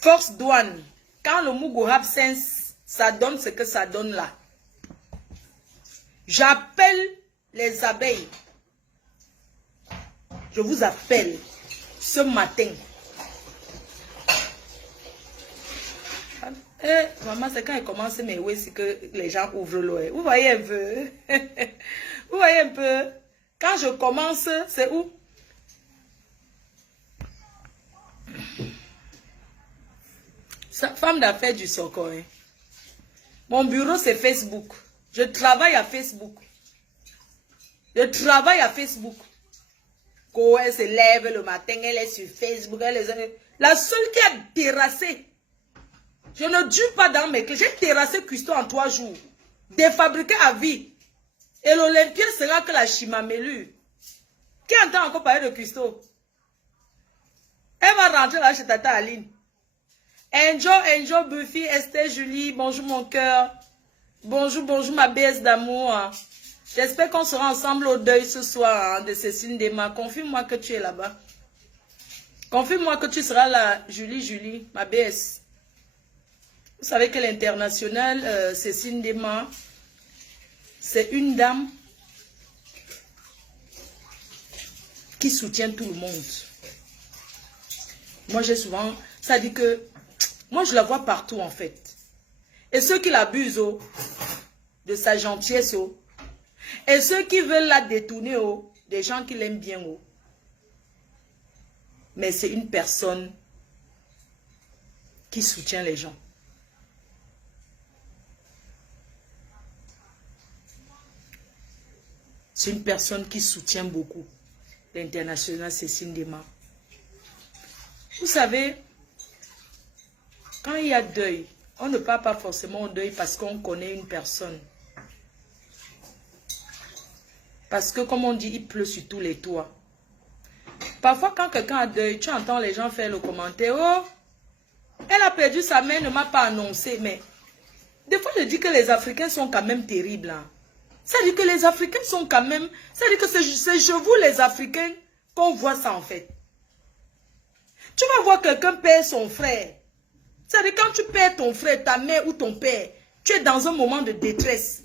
Force douane. Quand le Mugo Absence, ça donne ce que ça donne là. J'appelle les abeilles. Je vous appelle ce matin. Maman, c'est quand elle commence mes oui, c'est que les gens ouvrent l'oeil. Vous voyez un peu. Vous voyez un peu. Quand je commence, c'est où? Femme d'affaires du Soko. Hein. Mon bureau, c'est Facebook. Je travaille à Facebook. Je travaille à Facebook. Quand elle se lève le matin, elle est sur Facebook. La seule qui a terrassé. Je ne dure pas dans mes clés. J'ai terrassé Custo en 3 jours. Défabriqué à vie. Et l'Olympia sera que la Chimamelu. Qui entend encore parler de Custo? Elle va rentrer là chez Tata Aline. Enjo, Buffy, Esther, Julie, bonjour mon cœur. Bonjour, bonjour ma baisse d'amour. J'espère qu'on sera ensemble au deuil ce soir hein, de Cécile Dema. Confirme-moi que tu es là-bas. Confirme-moi que tu seras là, Julie, ma baisse. Vous savez que l'international, Cécile Dema, c'est une dame qui soutient tout le monde. Moi, j'ai souvent... Ça dit que... Moi, je la vois partout, en fait. Et ceux qui l'abusent, oh, de sa gentillesse, oh, et ceux qui veulent la détourner, oh, des gens qui l'aiment bien, oh. Mais c'est une personne qui soutient les gens. C'est une personne qui soutient beaucoup l'international Cécile Dema. Vous savez, quand il y a deuil, on ne parle pas forcément au deuil parce qu'on connaît une personne. Parce que, comme on dit, il pleut sur tous les toits. Parfois, quand quelqu'un a deuil, tu entends les gens faire le commentaire. Oh, elle a perdu sa mère, ne m'a pas annoncé. Mais, des fois, je dis que les Africains sont quand même terribles. Hein. Ça dit que les Africains sont quand même... Ça dit que c'est chez vous, les Africains, qu'on voit ça, en fait. Tu vas voir quelqu'un perdre son frère. Ça dit quand tu perds ton frère, ta mère ou ton père, tu es dans un moment de détresse.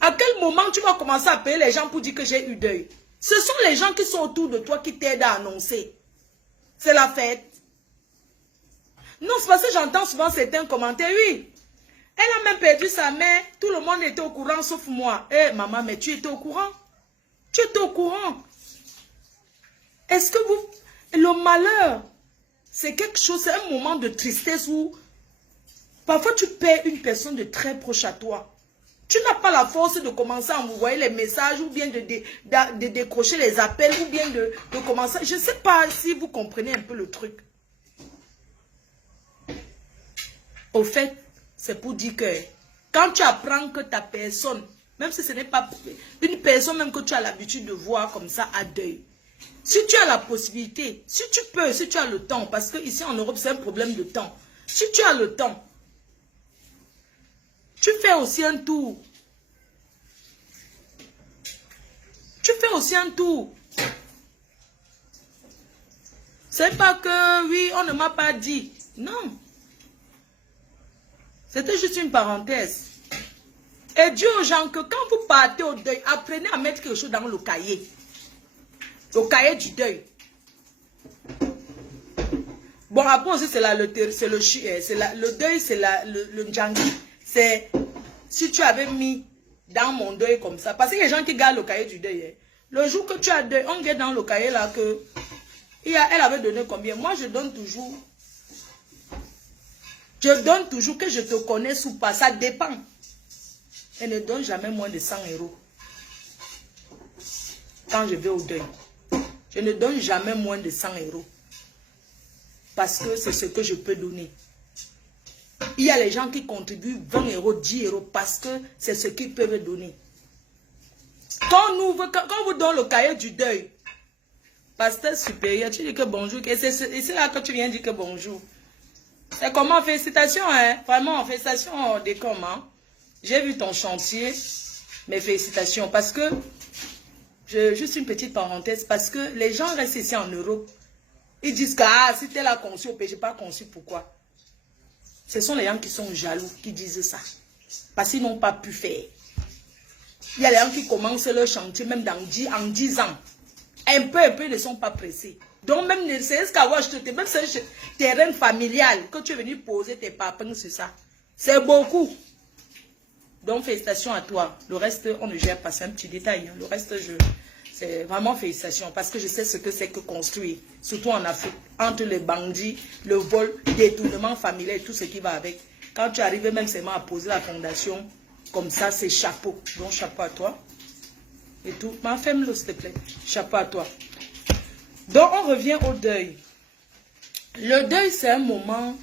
À quel moment tu vas commencer à appeler les gens pour dire que j'ai eu deuil? Ce sont les gens qui sont autour de toi qui t'aident à annoncer. C'est la fête. Non, c'est parce que j'entends souvent certains commentaires. Oui, elle a même perdu sa mère. Tout le monde était au courant sauf moi. Eh, maman, mais tu étais au courant? Tu étais au courant? Est-ce que vous... Le malheur, c'est quelque chose, c'est un moment de tristesse où parfois tu perds une personne de très proche à toi. Tu n'as pas la force de commencer à envoyer les messages ou bien de décrocher les appels ou bien de commencer. Je ne sais pas si vous comprenez un peu le truc. Au fait, c'est pour dire que quand tu apprends que ta personne, même si ce n'est pas une personne même que tu as l'habitude de voir comme ça à deuil, si tu as la possibilité, si tu peux, si tu as le temps, parce que ici en Europe c'est un problème de temps. Si tu as le temps, tu fais aussi un tour. Tu fais aussi un tour. C'est pas que, oui, on ne m'a pas dit. Non. C'était juste une parenthèse. Et dis aux gens que quand vous partez au deuil, apprenez à mettre quelque chose dans le cahier. Le cahier du deuil. Bon, après aussi, c'est le deuil, c'est le djangi. C'est si tu avais mis dans mon deuil comme ça. Parce qu'il y a des gens qui gardent le cahier du deuil. Hein. Le jour que tu as deuil, on garde dans le cahier là que elle avait donné combien. Moi, je donne toujours. Je donne toujours que je te connaisse ou pas. Ça dépend. Elle ne donne jamais moins de 100 €. Quand je vais au deuil. Je ne donne jamais moins de 100 €. Parce que c'est ce que je peux donner. Il y a les gens qui contribuent 20 €, 10 € parce que c'est ce qu'ils peuvent donner. Quand vous donne le cahier du deuil, pasteur supérieur, tu dis que bonjour. Et c'est là que tu viens dire que bonjour. C'est comment? Félicitations, hein? Vraiment, félicitations des comment. J'ai vu ton chantier. Mes félicitations. Parce que, juste une petite parenthèse, parce que les gens restent ici en Europe. Ils disent que ah, si tu l'as conçu, je n'ai pas conçu, pourquoi? Ce sont les gens qui sont jaloux qui disent ça. Parce qu'ils n'ont pas pu faire. Il y a les gens qui commencent leur chantier même en 10 ans. Un peu, ils ne sont pas pressés. Donc même, c'est ce qu'avoir même ce terrain familial que tu es venu poser tes papins sur ça. C'est beaucoup. Donc félicitations à toi. Le reste, on ne gère pas. C'est un petit détail. Hein. Le reste, c'est vraiment félicitations. Parce que je sais ce que c'est que construire. Surtout en Afrique. Entre les bandits, le vol, détournement familial et tout ce qui va avec. Quand tu arrives même seulement à poser la fondation, comme ça, c'est chapeau. Donc chapeau à toi. Et tout. Mais ferme-le s'il te plaît. Chapeau à toi. Donc on revient au deuil. Le deuil, c'est un moment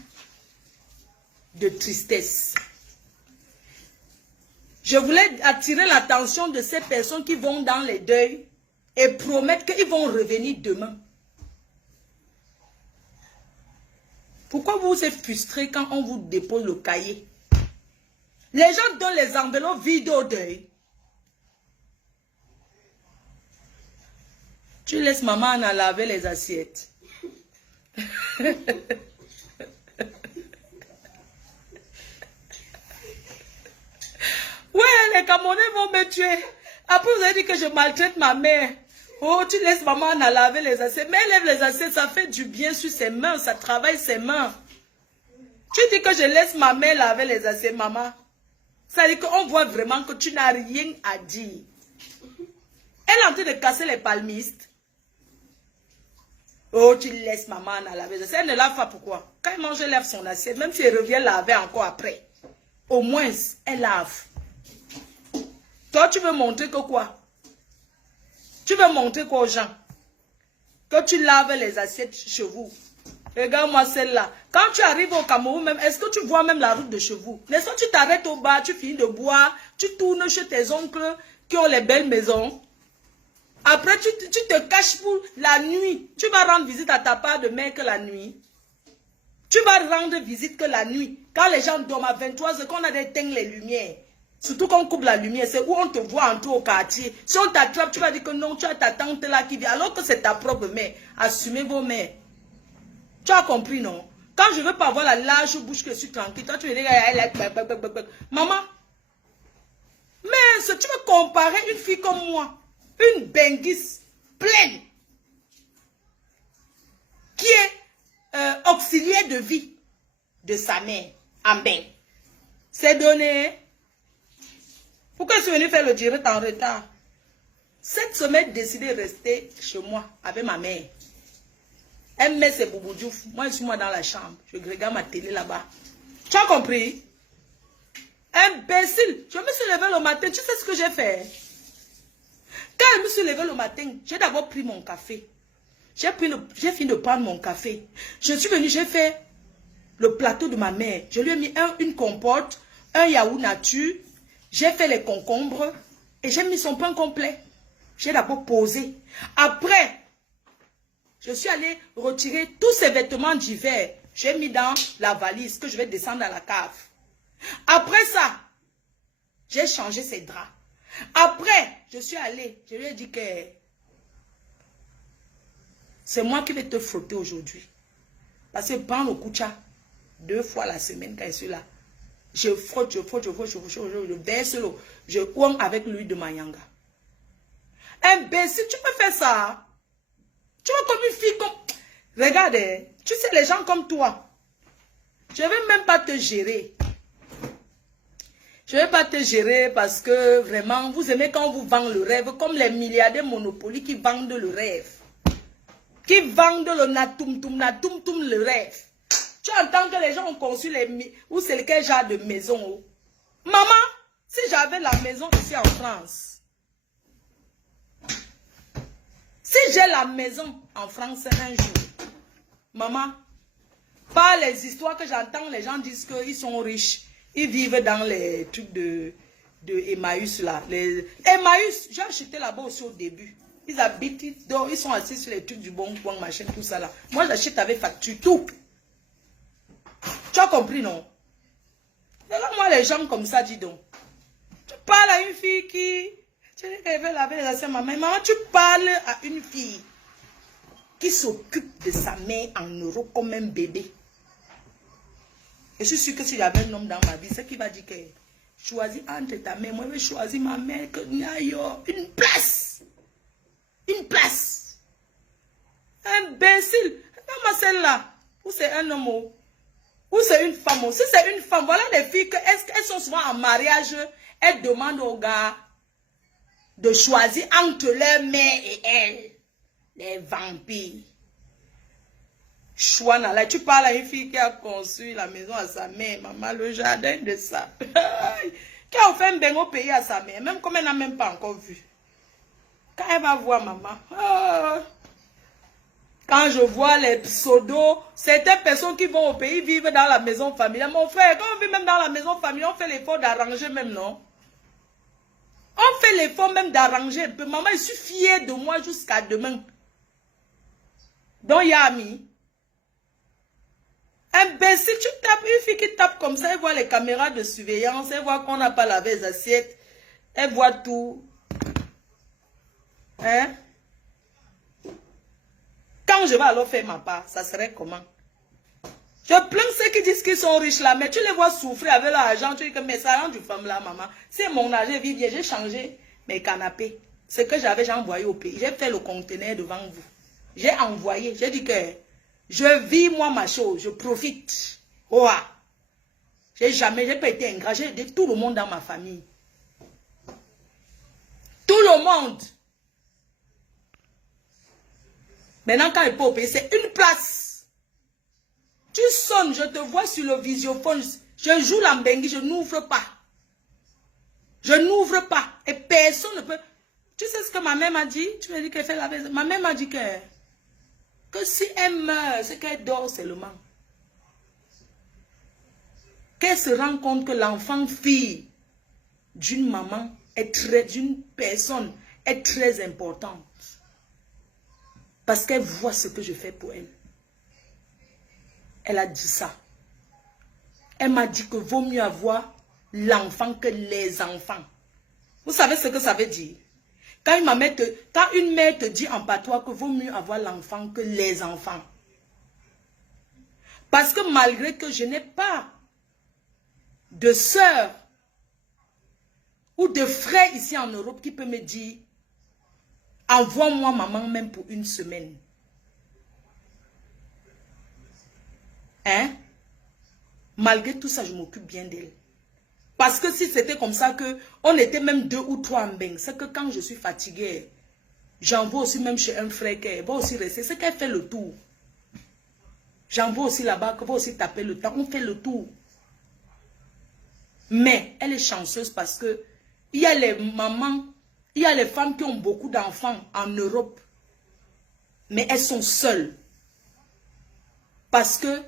de tristesse. Je voulais attirer l'attention de ces personnes qui vont dans les deuils et promettent qu'ils vont revenir demain. Pourquoi vous êtes frustrés quand on vous dépose le cahier? Les gens donnent les enveloppes vides au deuil. Tu laisses maman en laver les assiettes. Ouais, les Camerounais vont me tuer. Après, vous avez dit que je maltraite ma mère. Oh, tu laisses maman en laver les assiettes. Mais elle lève les assiettes, ça fait du bien sur ses mains, ça travaille ses mains. Tu dis que je laisse ma mère laver les assiettes, maman. Ça veut dire qu'on voit vraiment que tu n'as rien à dire. Elle est en train de casser les palmistes. Oh, tu laisses maman en laver les assiettes. Elle ne lave pas pourquoi? Quand elle mange, elle lave son assiette. Même si elle revient laver encore après. Au moins, elle lave. Toi, tu veux montrer que quoi? Tu veux montrer quoi aux gens? Que tu laves les assiettes chez vous. Regarde-moi celle-là. Quand tu arrives au Cameroun, même, est-ce que tu vois même la route de chez vous? N'est-ce pas, tu t'arrêtes au bar, tu finis de boire, tu tournes chez tes oncles qui ont les belles maisons. Après, tu te caches pour la nuit. Tu vas rendre visite à ta part de mère que la nuit. Tu vas rendre visite que la nuit. Quand les gens dorment à 23 h, qu'on a éteint les lumières. Surtout quand on coupe la lumière, c'est où on te voit entrer au quartier. Si on t'attrape, tu vas dire que non, tu as ta tante là qui vient. Alors que c'est ta propre mère. Assumez vos mères. Tu as compris, non? Quand je ne veux pas avoir la large bouche que je suis tranquille, toi tu me dis, maman, mais si tu veux comparer une fille comme moi, une benguisse pleine, qui est auxiliaire de vie de sa mère, en bain, c'est donné. Pourquoi je suis venue faire le direct en retard? Cette semaine, j'ai décidé de rester chez moi avec ma mère. Elle met ses bouboudouf. Moi, je suis dans la chambre. Je regarde ma télé là-bas. Tu as compris? Imbécile. Je me suis levée le matin. Tu sais ce que j'ai fait? Quand je me suis levée le matin, j'ai d'abord pris mon café. J'ai fini de prendre mon café. Je suis venue, j'ai fait le plateau de ma mère. Je lui ai mis une compote, un yaourt nature. J'ai fait les concombres et j'ai mis son pain complet. J'ai d'abord posé. Après, je suis allée retirer tous ces vêtements d'hiver. J'ai mis dans la valise que je vais descendre à la cave. Après ça, j'ai changé ses draps. Après, je suis allée. Je lui ai dit que c'est moi qui vais te frotter aujourd'hui. Parce que prends le koucha 2 fois la semaine quand je suis là. Je frotte, je verse l'eau. Je coins avec l'huile de Mayanga. Imbécile, tu peux faire ça. Tu vois comme une fille comme... Regarde, tu sais les gens comme toi. Je ne vais même pas te gérer. Je ne vais pas te gérer parce que vraiment, vous aimez quand on vous vend le rêve, comme les milliardaires Monopoly qui vendent le rêve. Qui vendent le natum le rêve. Tu entends que les gens ont conçu les... Ou c'est lequel genre de maison? Oh? Maman, si j'avais la maison ici en France, si j'ai la maison en France un jour, maman, par les histoires que j'entends, les gens disent qu'ils sont riches. Ils vivent dans les trucs de Emmaüs là. Emmaüs, j'ai acheté là-bas aussi au début. Ils habitent, ils sont assis sur les trucs du bon coin, machin, tout ça là. Moi, j'achète avec facture, tout. Tu as compris, non? Regarde-moi les gens comme ça, dis donc. Tu parles à une fille qui... Tu dis qu'elle veut laver les assiettes, maman. Maman, tu parles à une fille. qui s'occupe de sa mère en Europe comme un bébé. Et je suis sûr que si j'avais un homme dans ma vie, c'est qui va dire que choisis entre ta mère, moi je vais choisir ma mère, que une place. Une place. Imbécile. Comment celle-là? Ou c'est un homme? Ou c'est une femme? Si c'est une femme, voilà les filles que elles sont souvent en mariage, elles demandent aux gars de choisir entre leur mère et elle. Les vampires. Chouana, là, tu parles à une fille qui a construit la maison à sa mère, maman, le jardin de ça. Qui a offert un bain au pays à sa mère, même comme elle n'a même pas encore vu. Quand elle va voir maman, quand je vois les pseudos, certaines personnes qui vont au pays vivent dans la maison familiale. Mon frère, quand on vit même dans la maison familiale, on fait l'effort d'arranger même, non? On fait l'effort même d'arranger un peu. Maman, je suis fière de moi jusqu'à demain. Donc, Yami, imbécile, tu tapes, une fille qui tape comme ça, elle voit les caméras de surveillance, elle voit qu'on n'a pas lavé les assiettes, elle voit tout. Hein? Quand je vais alors faire ma part, ça serait comment? Je plains ceux qui disent qu'ils sont riches là, mais tu les vois souffrir avec leur argent, tu dis que mais ça rend du femme là, maman. C'est mon argent, vit bien, j'ai changé mes canapés. Ce que j'avais, j'ai envoyé au pays. J'ai fait le conteneur devant vous. J'ai envoyé, j'ai dit que je vis moi ma chose, je profite. Oh, j'ai pas été ingrat, j'ai aidé tout le monde dans ma famille. Tout le monde. Maintenant, quand il peut payer, c'est une place. Tu sonnes, je te vois sur le visiophone, je joue l'ambengui, je n'ouvre pas. Je n'ouvre pas. Et personne ne peut. Tu sais ce que ma mère m'a dit? Tu m'as dit qu'elle fait la maison. Ma mère m'a dit que si elle meurt, c'est qu'elle dort seulement. Qu'elle se rend compte que l'enfant fille d'une maman, d'une personne, est très importante. Parce qu'elle voit ce que je fais pour elle. Elle a dit ça. Elle m'a dit que vaut mieux avoir l'enfant que les enfants. Vous savez ce que ça veut dire? Quand une mère te dit en patois que vaut mieux avoir l'enfant que les enfants. Parce que malgré que je n'ai pas de sœur ou de frère ici en Europe qui peut me dire envoie-moi maman même pour une semaine. Hein? Malgré tout ça, je m'occupe bien d'elle. Parce que si c'était comme ça que on était même 2 ou 3 en bain, c'est que quand je suis fatiguée, j'envoie aussi même chez un frère qui va aussi rester. C'est qu'elle fait le tour. J'envoie aussi là-bas, qui va aussi taper le temps. On fait le tour. Mais elle est chanceuse parce que il y a les mamans, il y a les femmes qui ont beaucoup d'enfants en Europe. Mais elles sont seules. Parce que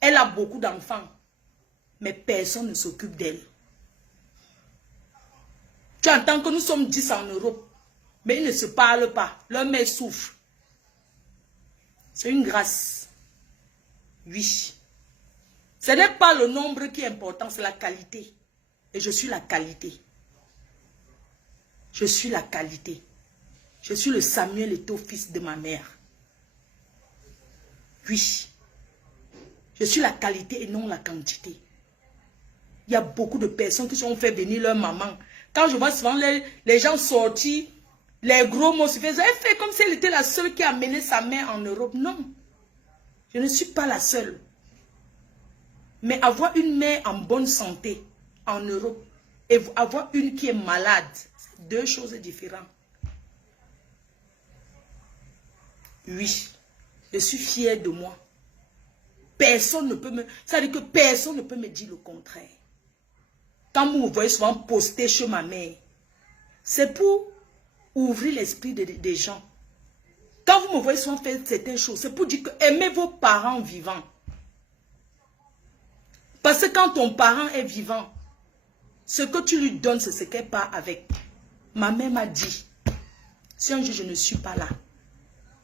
elle a beaucoup d'enfants. Mais personne ne s'occupe d'elle. Tu entends que nous sommes 10 en Europe. Mais ils ne se parlent pas. Leur mère souffre. C'est une grâce. Oui. Ce n'est pas le nombre qui est important, c'est la qualité. Et je suis la qualité. Je suis la qualité. Je suis le Samuel Eto'o, fils de ma mère. Oui. Je suis la qualité et non la quantité. Il y a beaucoup de personnes qui ont fait venir leur maman. Quand je vois souvent les gens sortir, les gros mots se faisaient. Elle fait comme si elle était la seule qui a amené sa mère en Europe. Non. Je ne suis pas la seule. Mais avoir une mère en bonne santé en Europe et avoir une qui est malade, c'est 2 choses différentes. Oui. Je suis fière de moi. Personne ne peut me... Ça veut dire que personne ne peut me dire le contraire. Quand vous me voyez souvent poster chez ma mère, c'est pour ouvrir l'esprit des gens. Quand vous me voyez souvent faire certaines choses, c'est pour dire que aimez vos parents vivants. Parce que quand ton parent est vivant, ce que tu lui donnes, c'est ce qu'elle part avec. Ma mère m'a dit, si un jour je ne suis pas là,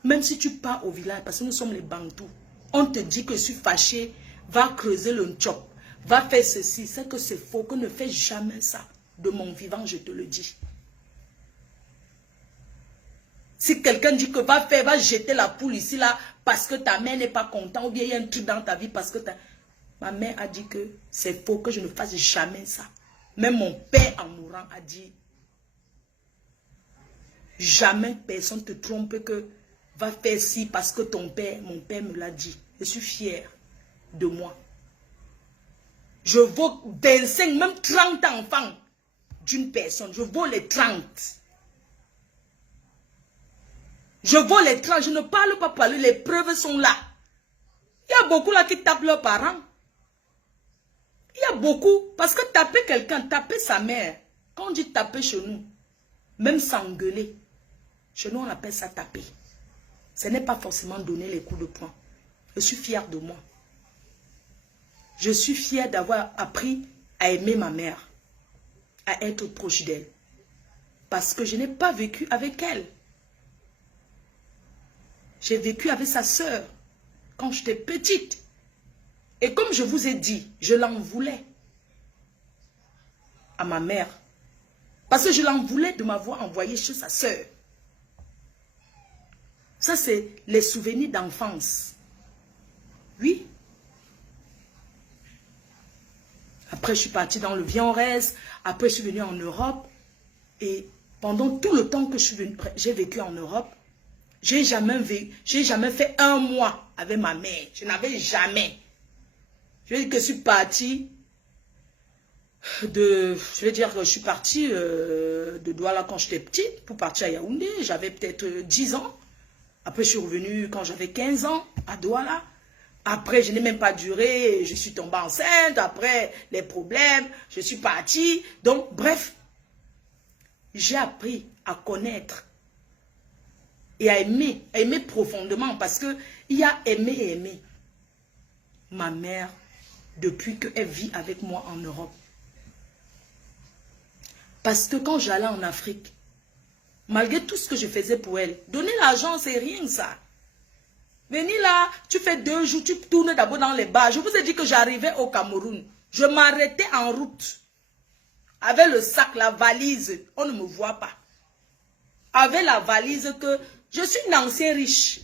même si tu pars au village, parce que nous sommes les Bantous, on te dit que je suis fâché, va creuser le chop. Va faire ceci, c'est que c'est faux, que ne fais jamais ça. De mon vivant, je te le dis. Si quelqu'un dit que va jeter la poule ici, là, parce que ta mère n'est pas contente, ou bien il y a un truc dans ta vie, parce que ma mère a dit que c'est faux, que je ne fasse jamais ça. Même mon père en mourant a dit, jamais personne te trompe que va faire ci parce que mon père me l'a dit. Je suis fière de moi. Je vaux 25, même 30 enfants d'une personne. Je vaux les 30. Je vaux les 30. Je ne parle pas parler. Les preuves sont là. Il y a beaucoup là qui tapent leurs parents. Il y a beaucoup. Parce que taper quelqu'un, taper sa mère. Quand on dit taper chez nous, même s'engueuler, chez nous on appelle ça taper. Ce n'est pas forcément donner les coups de poing. Je suis fière de moi. Je suis fière d'avoir appris à aimer ma mère, à être proche d'elle. Parce que je n'ai pas vécu avec elle. J'ai vécu avec sa sœur quand j'étais petite. Et comme je vous ai dit, je l'en voulais à ma mère. Parce que je l'en voulais de m'avoir envoyé chez sa sœur. Ça, c'est les souvenirs d'enfance. Oui. Après, je suis partie dans le Viens-en-Reste. Après, je suis venue en Europe. Et pendant tout le temps que j'ai vécu en Europe, j'ai jamais fait un mois avec ma mère. Je n'avais jamais. Je vais dire que je suis partie je vais dire que je suis partie de Douala quand j'étais petite pour partir à Yaoundé. J'avais peut-être 10 ans. Après, je suis revenue quand j'avais 15 ans à Douala. Après, je n'ai même pas duré. Je suis tombée enceinte. Après, les problèmes. Je suis partie. Donc, bref. J'ai appris à connaître et à aimer profondément. Parce qu'il y a aimer et aimer. Ma mère, depuis qu'elle vit avec moi en Europe. Parce que quand j'allais en Afrique, malgré tout ce que je faisais pour elle, donner l'argent, c'est rien ça. Venir là, tu fais 2 jours, tu tournes d'abord dans les bars. Je vous ai dit que j'arrivais au Cameroun. Je m'arrêtais en route. Avec le sac, la valise, on ne me voit pas. Avec la valise que je suis une ancienne riche.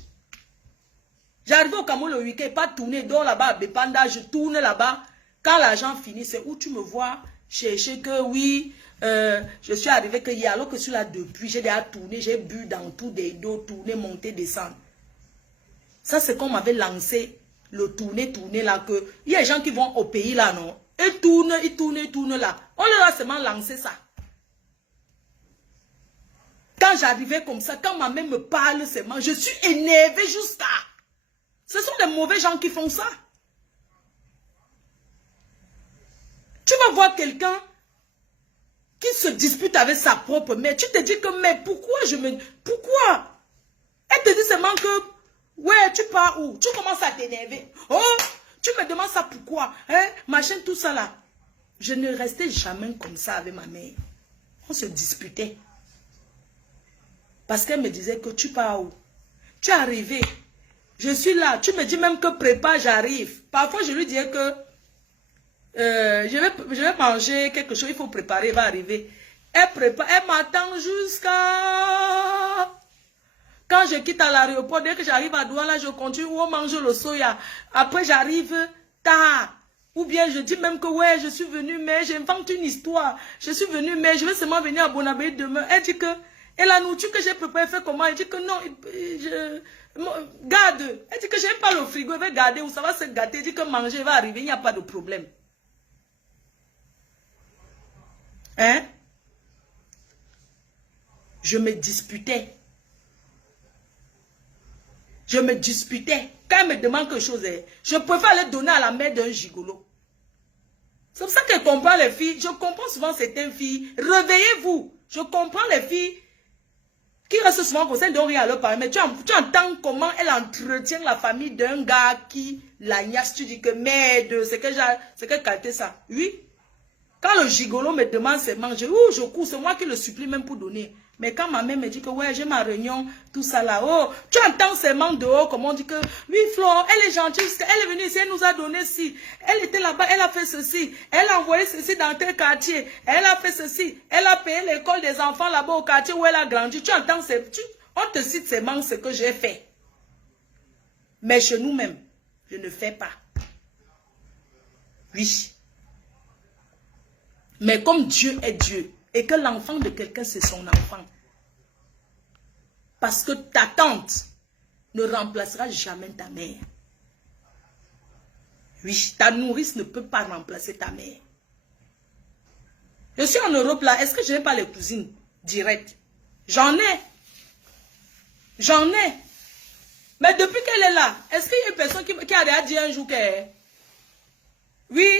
J'arrivais au Cameroun le week-end, pas tourner, dehors là-bas à Bépanda, je tourne là-bas. Quand l'argent finit, c'est où tu me vois chercher que oui, je suis arrivé que hier, alors que je suis là depuis, j'ai déjà tourné, j'ai bu dans tous des dos, tourné, monté, descendre. Ça, c'est qu'on m'avait lancé le tourner là, que il y a des gens qui vont au pays là, non? Ils tournent là. On leur a seulement lancé ça. Quand j'arrivais comme ça, quand ma mère me parle seulement, je suis énervée jusqu'à... Ce sont les mauvais gens qui font ça. Tu vas voir quelqu'un qui se dispute avec sa propre mère. Tu te dis que, mais pourquoi Pourquoi? Elle te dit seulement que, ouais, tu pars où? Tu commences à t'énerver. Oh, tu me demandes ça pourquoi? Hein? Machin, tout ça là. Je ne restais jamais comme ça avec ma mère. On se disputait. Parce qu'elle me disait que tu pars où? Tu es arrivé. Je suis là. Tu me dis même que prépare, j'arrive. Parfois, je lui disais que je vais manger quelque chose, il faut préparer, il va arriver. Elle prépare, elle m'attend jusqu'à... Quand je quitte à l'aéroport, dès que j'arrive à Douala, je continue, on mange le soya. Après, j'arrive tard. Ou bien je dis même que ouais, je suis venue, mais j'invente une histoire. Je suis venue, mais je vais seulement venir à Bonabé demain. Elle dit que, et la nourriture que j'ai préparée fait comment? Elle dit que non, garde. Elle dit que je n'ai pas le frigo, elle va garder, où ça va se gâter. Elle dit que manger va arriver, il n'y a pas de problème. Hein? Je me disputais. Je me disputais. Quand elle me demande quelque chose, je préfère aller donner à la mère d'un gigolo. C'est pour ça que je comprends les filles. Je comprends souvent certaines filles. Réveillez-vous. Je comprends les filles qui restent souvent comme ça, ne donnent rien à leur parents. Mais tu entends comment elle entretient la famille d'un gars qui l'agnace. Tu dis que merde, c'est quelle qualité ça? Oui. Quand le gigolo me demande ses manger, je cours, c'est moi qui le supplie même pour donner. Mais quand ma mère me dit que ouais, j'ai ma réunion, tout ça là, oh, tu entends seulement dehors, comme on dit que oui, Flore, elle est gentille, elle est venue ici, elle nous a donné ci, elle était là-bas, elle a fait ceci, elle a envoyé ceci dans tel quartier, elle a fait ceci, elle a payé l'école des enfants là-bas au quartier où elle a grandi. Tu entends, On te cite seulement ce que j'ai fait. Mais chez nous-mêmes, je ne fais pas. Oui. Mais comme Dieu est Dieu, et que l'enfant de quelqu'un, c'est son enfant. Parce que ta tante ne remplacera jamais ta mère. Oui, ta nourrice ne peut pas remplacer ta mère. Je suis en Europe là, est-ce que je n'ai pas les cousines directes? J'en ai. J'en ai. Mais depuis qu'elle est là, est-ce qu'il y a une personne qui a déjà dit un jour qu'elle... Oui.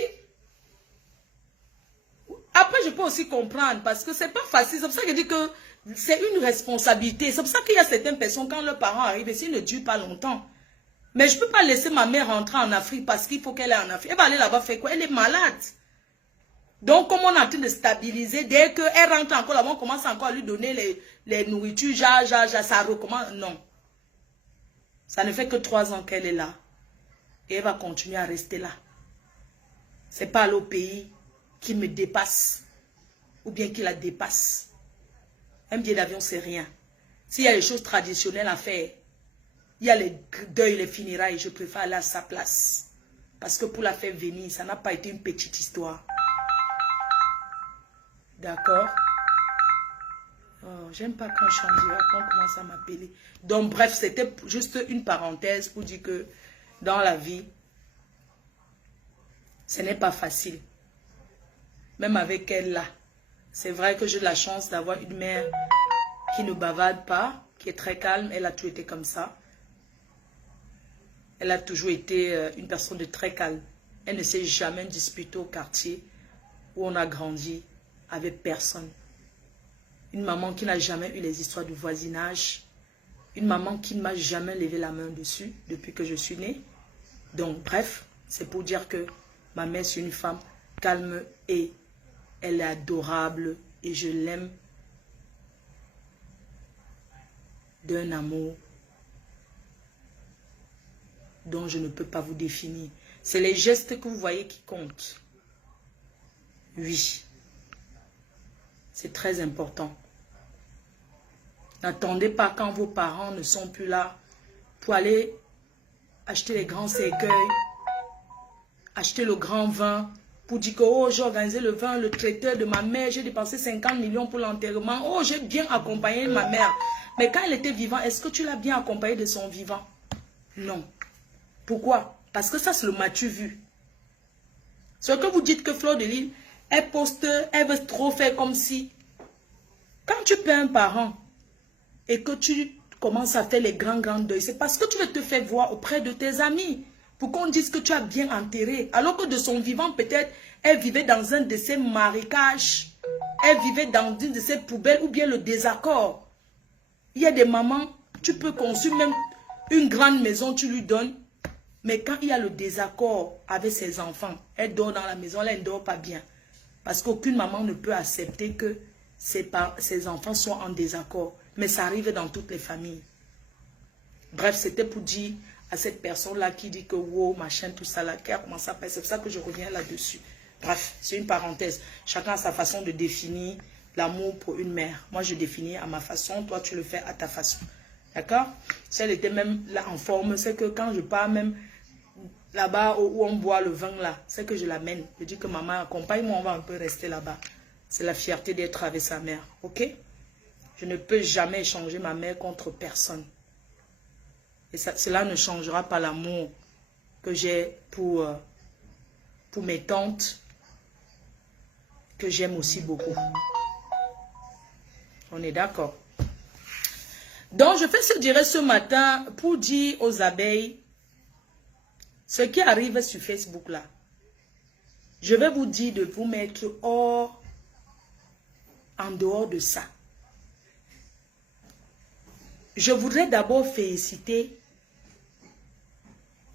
Après, je peux aussi comprendre parce que c'est pas facile. C'est pour ça que je dis que c'est une responsabilité. C'est pour ça qu'il y a certaines personnes, quand leurs parents arrivent, ici, ils ne durent pas longtemps. Mais je ne peux pas laisser ma mère rentrer en Afrique parce qu'il faut qu'elle aille en Afrique. Elle va aller là-bas faire quoi? Elle est malade. Donc, comme on est en train de stabiliser, dès qu'elle rentre encore là-bas, on commence encore à lui donner les nourritures, ça recommence. Non. Ça ne fait que 3 ans qu'elle est là. Et elle va continuer à rester là. C'est pas le pays qui me dépasse. Ou bien qui la dépasse. Un billet d'avion, c'est rien. S'il y a des choses traditionnelles à faire, il y a les deuils, les funérailles, je préfère aller à sa place. Parce que pour la faire venir, ça n'a pas été une petite histoire. D'accord? Oh, j'aime pas quand quand on commence à m'appeler. Donc bref, c'était juste une parenthèse pour dire que dans la vie, ce n'est pas facile. Même avec elle là. C'est vrai que j'ai la chance d'avoir une mère qui ne bavarde pas, qui est très calme. Elle a toujours été comme ça. Elle a toujours été une personne de très calme. Elle ne s'est jamais disputée au quartier où on a grandi avec personne. Une maman qui n'a jamais eu les histoires de voisinage. Une maman qui ne m'a jamais levé la main dessus depuis que je suis née. Donc bref, c'est pour dire que ma mère c'est une femme calme et elle est adorable et je l'aime d'un amour dont je ne peux pas vous définir. C'est les gestes que vous voyez qui comptent. Oui. C'est très important. N'attendez pas quand vos parents ne sont plus là pour aller acheter les grands cercueils, acheter le grand vin, pour dire que oh, j'ai organisé le vin, le traiteur de ma mère, j'ai dépensé 50 millions pour l'enterrement. Oh, j'ai bien accompagné ma mère. Mais quand elle était vivante, est-ce que tu l'as bien accompagnée de son vivant? Non. Pourquoi? Parce que ça, c'est le m'as-tu vu. Ce que vous dites que Fleur de Lys, elle poste, elle veut trop faire comme si. Quand tu perds un parent et que tu commences à faire les grands deuils, c'est parce que tu veux te faire voir auprès de tes amis. Pour qu'on dise que tu as bien enterré. Alors que de son vivant, peut-être, elle vivait dans un de ces marécages. Elle vivait dans une de ces poubelles ou bien le désaccord. Il y a des mamans, tu peux construire même une grande maison, tu lui donnes. Mais quand il y a le désaccord avec ses enfants, elle dort dans la maison, là, elle ne dort pas bien. Parce qu'aucune maman ne peut accepter que ses enfants soient en désaccord. Mais ça arrive dans toutes les familles. Bref, c'était pour dire à cette personne-là qui dit que wow, machin, tout ça là, qui a commencé à faire. C'est pour ça que je reviens là-dessus. Bref, c'est une parenthèse. Chacun a sa façon de définir l'amour pour une mère. Moi, je définis à ma façon, toi, tu le fais à ta façon. D'accord? Si elle était même là en forme, c'est que quand je pars même là-bas où on boit le vin là, c'est que je l'amène. Je dis que maman, accompagne-moi, on va un peu rester là-bas. C'est la fierté d'être avec sa mère. Ok? Je ne peux jamais échanger ma mère contre personne. Et ça, cela ne changera pas l'amour que j'ai pour mes tantes, que j'aime aussi beaucoup. On est d'accord? Donc, je fais ce direct ce matin pour dire aux abeilles ce qui arrive sur Facebook là. Je vais vous dire de vous mettre en dehors de ça. Je voudrais d'abord féliciter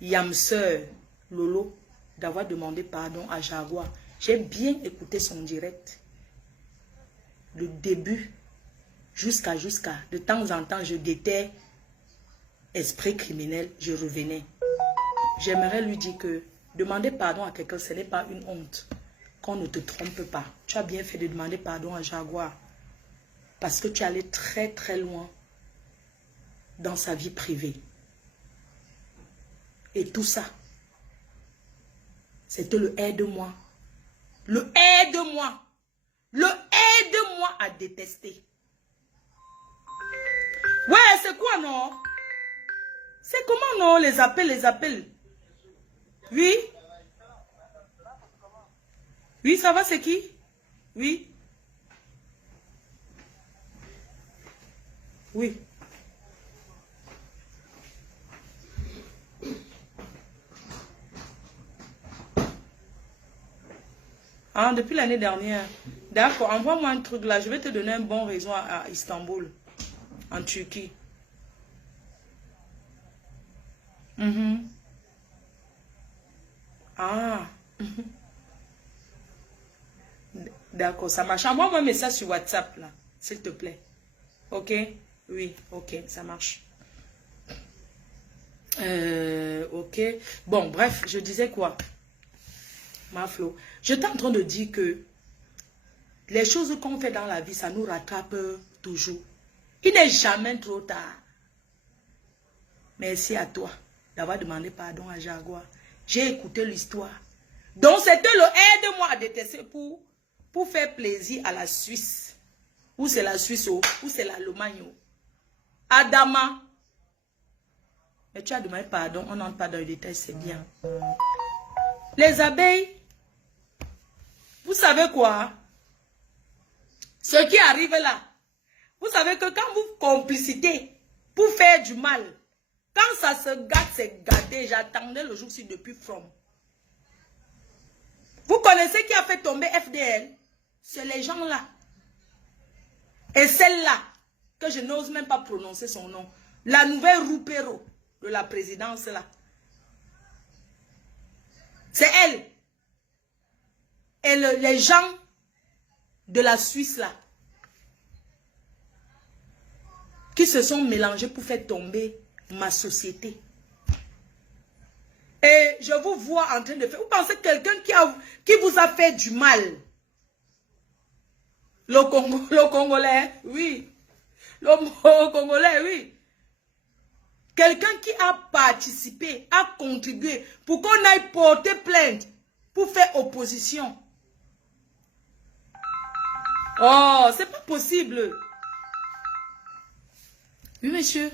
Yamseur Lolo d'avoir demandé pardon à Jaguar. J'ai bien écouté son direct. Le début jusqu'à. De temps en temps, je guettais esprit criminel, je revenais. J'aimerais lui dire que demander pardon à quelqu'un, ce n'est pas une honte. Qu'on ne te trompe pas. Tu as bien fait de demander pardon à Jaguar. Parce que tu es allé très très loin dans sa vie privée. Et tout ça, c'était le aide-moi. Le aide-moi. Le aide-moi à détester. Ouais, c'est quoi, non? C'est comment, non? Les appels. Oui? Oui, ça va, c'est qui? Oui? Oui. Ah, depuis l'année dernière. D'accord, envoie-moi un truc là. Je vais te donner un bon réseau à Istanbul, en Turquie. Ah, d'accord, ça marche. Envoie-moi un message sur WhatsApp là, s'il te plaît. Ok? Oui, ok, ça marche. Ok. Bon, bref, je disais quoi? Ma Flo, j'étais en train de dire que les choses qu'on fait dans la vie, ça nous rattrape toujours. Il n'est jamais trop tard. Merci à toi d'avoir demandé pardon à Jaguar. J'ai écouté l'histoire. Donc c'était le aide-moi à détester pour faire plaisir à la Suisse. Ou c'est la Suisse ou c'est l'Allemagne. Adama. Mais tu as demandé pardon, on n'entre pas dans le détail, c'est bien. Les abeilles, vous savez quoi? Ce qui arrive là, vous savez que quand vous complicitez pour faire du mal, quand ça se gâte, c'est gâté. J'attendais le jour-ci depuis From. Vous connaissez qui a fait tomber FDL? C'est les gens là. Et celle-là, que je n'ose même pas prononcer son nom, la nouvelle Roupero de la présidence là. C'est elle. Et les gens de la Suisse là, qui se sont mélangés pour faire tomber ma société. Et je vous vois en train de faire... Vous pensez que quelqu'un qui vous a fait du mal? Le Congolais, oui. Le Congolais, oui. Quelqu'un qui a participé, a contribué pour qu'on aille porter plainte, pour faire opposition. Oh, c'est pas possible. Oui, monsieur.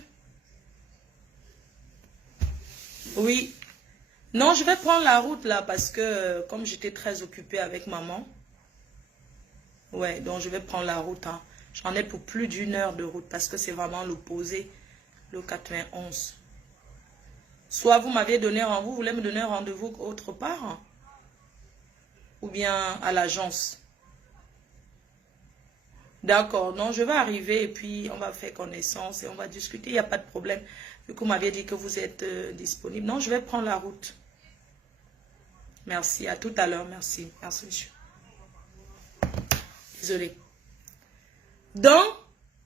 Oui. Non, je vais prendre la route là parce que comme j'étais très occupée avec maman. Ouais, donc je vais prendre la route. Hein. J'en ai pour plus d'1 heure de route parce que c'est vraiment l'opposé, le 91. Soit vous m'aviez donné rendez-vous, vous voulez me donner rendez-vous autre part, hein? Ou bien à l'agence. D'accord, non, je vais arriver et puis on va faire connaissance et on va discuter, il n'y a pas de problème. Vu que vous m'aviez dit que vous êtes disponible. Non, je vais prendre la route. Merci, à tout à l'heure, merci. Merci, monsieur. Désolé. Donc,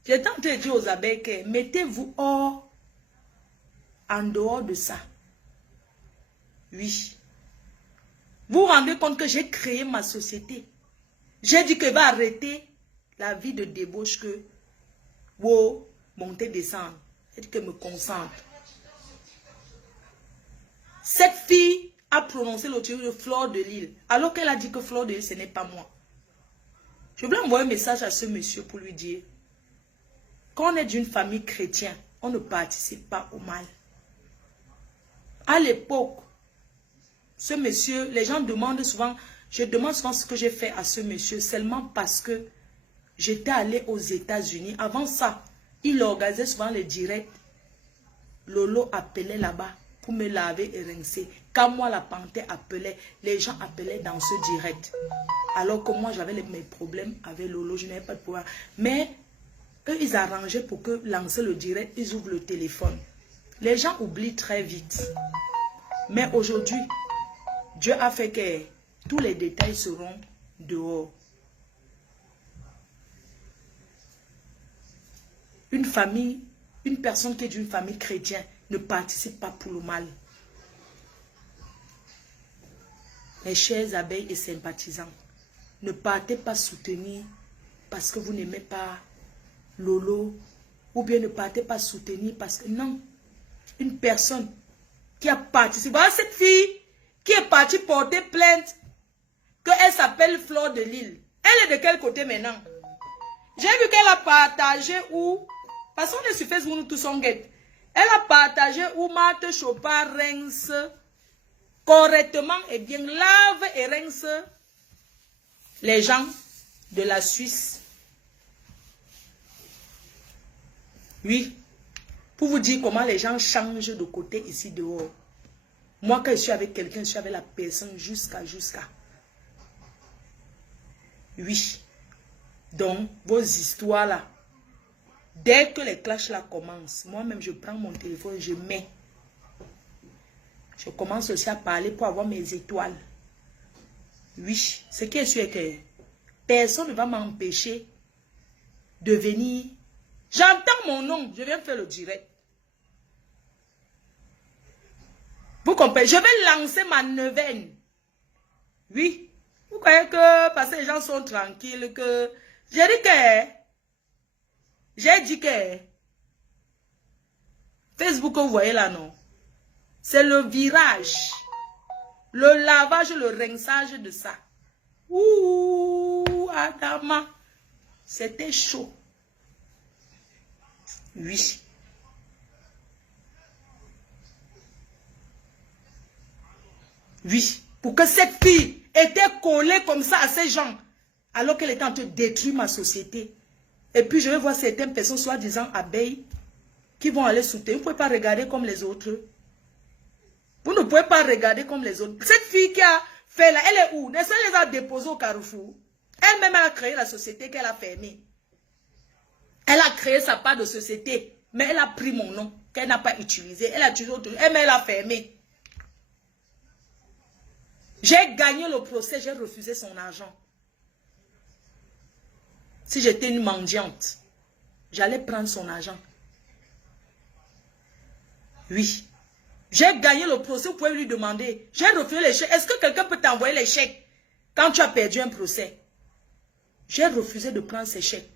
j'étais en train de dire aux abeilles que mettez-vous en dehors de ça. Oui. Vous vous rendez compte que j'ai créé ma société. J'ai dit que va arrêter la vie de débauche que vous montez, descendre. J'ai dit que me concentre. Cette fille a prononcé le titre de Fleur de Lille, alors qu'elle a dit que Fleur de Lille, ce n'est pas moi. Je voulais envoyer un message à ce monsieur pour lui dire, quand on est d'une famille chrétienne, on ne participe pas au mal. À l'époque, ce monsieur, les gens demandent souvent, je demande souvent ce que j'ai fait à ce monsieur, seulement parce que j'étais allé aux États-Unis. Avant ça, il organisait souvent les directs. Lolo appelait là-bas pour me laver et rincer. Quand moi, la panthère appelait, les gens appelaient dans ce direct. Alors que moi, j'avais mes problèmes avec Lolo, je n'avais pas de pouvoir. Mais eux, ils arrangeaient pour que lancer le direct, ils ouvrent le téléphone. Les gens oublient très vite. Mais aujourd'hui, Dieu a fait que tous les détails seront dehors. Une famille, une personne qui est d'une famille chrétienne ne participe pas pour le mal. Mes chers abeilles et sympathisants, ne partez pas soutenir parce que vous n'aimez pas Lolo ou bien ne partez pas soutenir parce que non, une personne qui a participé, voilà cette fille qui est partie porter plainte, qu'elle s'appelle Fleur de Lille. Elle est de quel côté maintenant? J'ai vu qu'elle a partagé où, parce qu'on est sur Facebook, nous tous sommes guettes. Elle a partagé où Marthe Chopard rince correctement et bien, lave et rince les gens de la Suisse. Oui, pour vous dire comment les gens changent de côté ici dehors. Moi, quand je suis avec quelqu'un, je suis avec la personne jusqu'à. Oui. Donc, vos histoires là, dès que les clashs là commencent, moi-même, je prends mon téléphone, je mets. Je commence aussi à parler pour avoir mes étoiles. Oui, ce qui est sûr est que personne ne va m'empêcher de venir. J'entends mon nom, je viens faire le direct. Vous comprenez? Je vais lancer ma neuvaine. Oui. Vous croyez que parce que les gens sont tranquilles, que... J'ai dit que... Facebook, vous voyez là, non? C'est le virage. Le lavage, le rinçage de ça. Ouh, Adama. C'était chaud. Oui. Oui. Pour que cette fille était collée comme ça à ces gens, alors qu'elle était en train de détruire ma société. Et puis je vais voir certaines personnes, soi-disant abeilles, qui vont aller soutenir. Vous ne pouvez pas regarder comme les autres. Vous ne pouvez pas regarder comme les autres. Cette fille qui a fait là, elle est où? N'est-ce pas qu'elle les a déposées au Carrefour? Elle-même, elle a créé la société qu'elle a fermée. Elle a créé sa part de société, mais elle a pris mon nom, qu'elle n'a pas utilisé. Elle a utilisé autre, elle a fermé. J'ai gagné le procès, j'ai refusé son argent. Si j'étais une mendiante, j'allais prendre son argent. Oui. J'ai gagné le procès, vous pouvez lui demander. J'ai refusé les chèques. Est-ce que quelqu'un peut t'envoyer les chèques quand tu as perdu un procès? J'ai refusé de prendre ces chèques.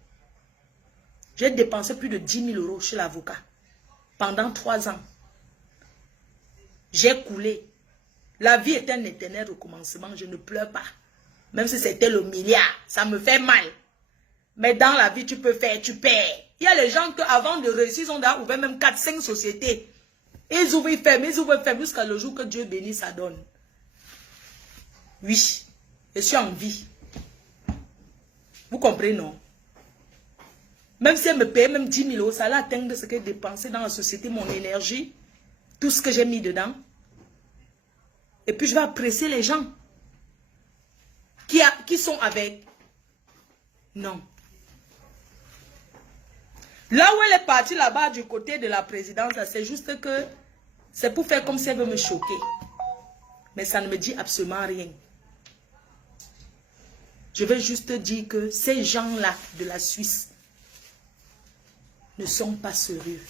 J'ai dépensé plus de 10 000 € chez l'avocat pendant 3 ans. J'ai coulé. La vie est un éternel recommencement. Je ne pleure pas. Même si c'était le milliard, ça me fait mal. Mais dans la vie, tu peux faire, tu perds. Il y a les gens qui, avant de réussir, ils ont ouvert même 4-5 sociétés. Ils ouvrent, ils ferment jusqu'à le jour que Dieu bénit, ça donne. Oui, je suis en vie. Vous comprenez, non? Même si elle me paye même 10 000 €, ça allait atteindre ce que j'ai dépensé dans la société, mon énergie, tout ce que j'ai mis dedans. Et puis je vais apprécier les gens qui sont avec. Non. Là où elle est partie là-bas du côté de la présidence, c'est juste que c'est pour faire comme si elle veut me choquer. Mais ça ne me dit absolument rien. Je vais juste dire que ces gens-là de la Suisse ne sont pas sérieux.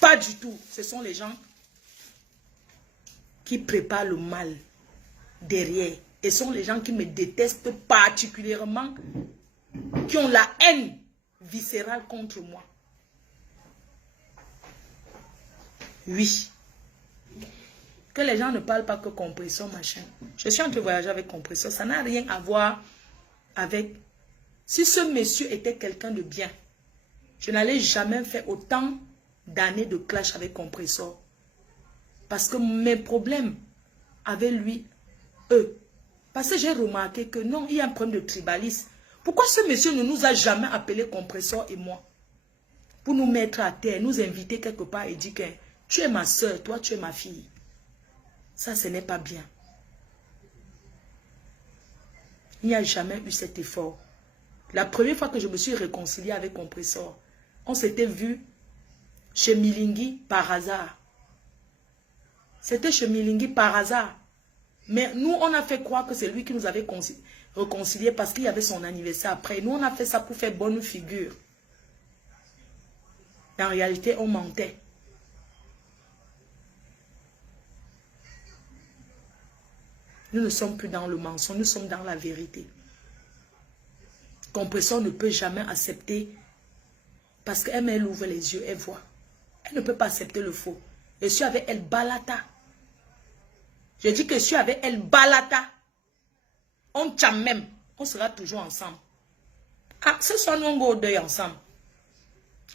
Pas du tout. Ce sont les gens qui préparent le mal derrière. Et sont les gens qui me détestent particulièrement, qui ont la haine viscérale contre moi. Oui. Que les gens ne parlent pas que compresseur, machin. Je suis en train de voyager avec compresseur. Ça n'a rien à voir avec... Si ce monsieur était quelqu'un de bien, je n'allais jamais faire autant d'années de clash avec compresseur. Parce que mes problèmes avec lui, eux. Parce que j'ai remarqué que non, il y a un problème de tribalisme. Pourquoi ce monsieur ne nous a jamais appelé compresseur et moi? Pour nous mettre à terre, nous inviter quelque part et dire que tu es ma soeur, toi tu es ma fille. Ça, ce n'est pas bien. Il n'y a jamais eu cet effort. La première fois que je me suis réconciliée avec compresseur, on s'était vu chez Milingui par hasard. C'était chez Milingui par hasard. Mais nous, on a fait croire que c'est lui qui nous avait réconciliés parce qu'il y avait son anniversaire après. Nous, on a fait ça pour faire bonne figure. Et en réalité, on mentait. Nous ne sommes plus dans le mensonge, nous sommes dans la vérité. Compresseur ne peut jamais accepter Parce qu'elle ouvre les yeux, elle voit. Elle ne peut pas accepter le faux. Je suis avec elle, balata. Je dis que je suis avec elle, balata. On tient même. On sera toujours ensemble. Ah, ce soir, nous, on va au deuil ensemble.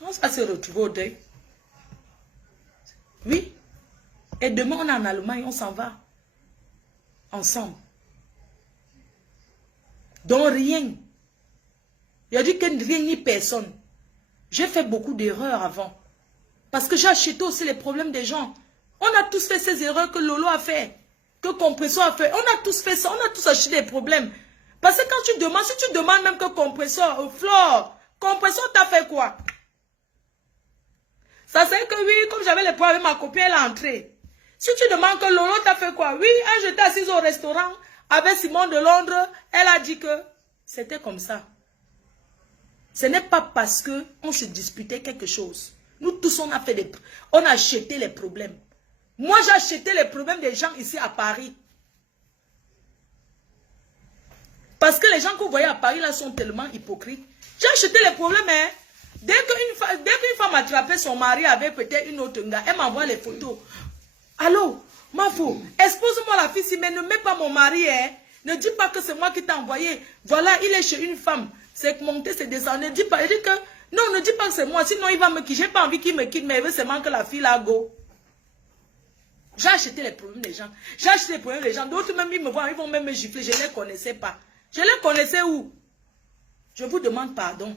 On va se retrouver au deuil. Oui. Et demain, on est en Allemagne, on s'en va. Ensemble. Donc, rien. Il dit que rien ni personne. J'ai fait beaucoup d'erreurs avant. Parce que j'ai acheté aussi les problèmes des gens. On a tous fait ces erreurs que Lolo a fait. Que Compressor a fait. On a tous fait ça. On a tous acheté des problèmes. Parce que quand tu demandes, si tu demandes même que Compressor, Flore, Compressor t'a fait quoi? Ça c'est que oui, comme j'avais les problèmes avec ma copine, elle est entrée. Si tu demandes que Lolo t'a fait quoi? Oui, quand j'étais assise au restaurant avec Simon de Londres, elle a dit que c'était comme ça. Ce n'est pas parce que on se disputait quelque chose. Nous tous, on a acheté les problèmes. Moi, j'ai acheté les problèmes des gens ici à Paris. Parce que les gens que vous voyez à Paris, là, sont tellement hypocrites. J'ai acheté les problèmes, hein. Dès qu'une femme attrapait son mari avec peut-être une autre gars, elle m'envoie les photos. Allô, Mafo, expose-moi la fille, mais ne mets pas mon mari, hein. Ne dis pas que c'est moi qui t'ai envoyé. Voilà, il est chez une femme. C'est monté, c'est descendu. Ne dis pas, il dit que, non, ne dis pas que c'est moi. Sinon, il va me quitter. J'ai pas envie qu'il me quitte, mais il veut seulement que la fille la go. J'ai acheté les problèmes des gens. J'ai acheté les problèmes des gens. D'autres même, ils me voient, ils vont même me gifler. Je ne les connaissais pas. Je les connaissais où? Je vous demande pardon.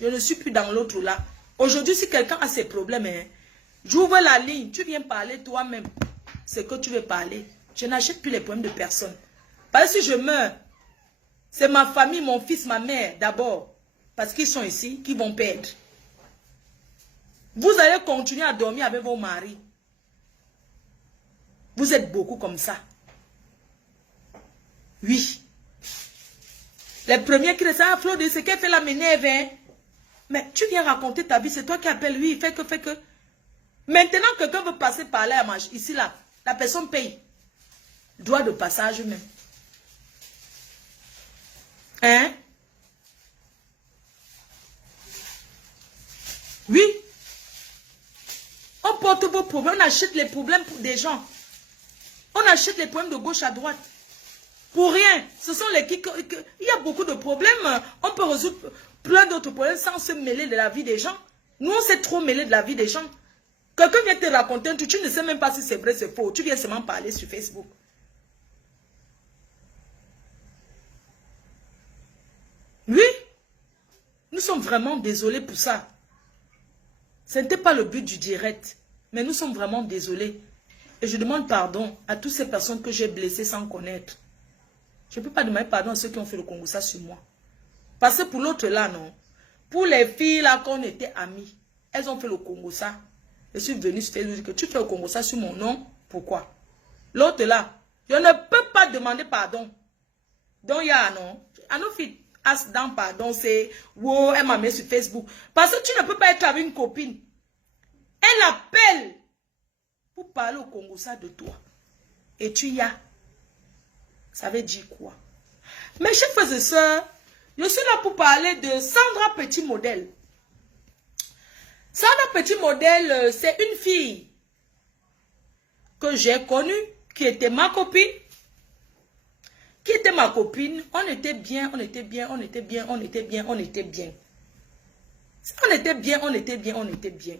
Je ne suis plus dans l'autre là. Aujourd'hui, si quelqu'un a ses problèmes, hein, j'ouvre la ligne. Tu viens parler toi-même. C'est que tu veux parler. Je n'achète plus les problèmes de personne. Parce que si je meurs, c'est ma famille, mon fils, ma mère d'abord. Parce qu'ils sont ici, qui vont perdre. Vous allez continuer à dormir avec vos maris. Vous êtes beaucoup comme ça. Oui. Les premiers qui disent, ah, Flo, c'est qu'elle fait la m'énerve, hein. Mais tu viens raconter ta vie, c'est toi qui appelles, lui, il fait que. Maintenant, quelqu'un veut passer par là, ici, là, la personne paye. Droit de passage même. Hein? Oui. On porte vos problèmes, on achète les problèmes pour des gens. On achète les problèmes de gauche à droite. Pour rien. Ce sont les il y a beaucoup de problèmes. On peut résoudre plein d'autres problèmes sans se mêler de la vie des gens. Nous, on s'est trop mêlé de la vie des gens. Quelqu'un vient te raconter un truc, tu ne sais même pas si c'est vrai, c'est faux. Tu viens seulement parler sur Facebook. Oui. Nous sommes vraiment désolés pour ça. Ce n'était pas le but du direct. Mais nous sommes vraiment désolés. Et je demande pardon à toutes ces personnes que j'ai blessées sans connaître. Je ne peux pas demander pardon à ceux qui ont fait le Congo ça sur moi. Parce que pour l'autre là, non. Pour les filles là, qu'on était amies, elles ont fait le Congo ça. Je suis venue sur Facebook dire que tu fais le Congo ça sur mon nom. Pourquoi? L'autre là, je ne peux pas demander pardon. Donc il y a non. À nos filles, ask down pardon, c'est wow, elle m'a mis sur Facebook. Parce que tu ne peux pas être avec une copine. Elle appelle pour parler au Congo ça de toi. Et tu y as. Ça veut dire quoi? Mes chers frères et sœurs, je suis là pour parler de Sandra Petit Modèle. Sandra Petit Modèle, c'est une fille que j'ai connue, qui était ma copine. Qui était ma copine. On était bien, on était bien, on était bien, on était bien, on était bien. On était bien, on était bien, on était bien.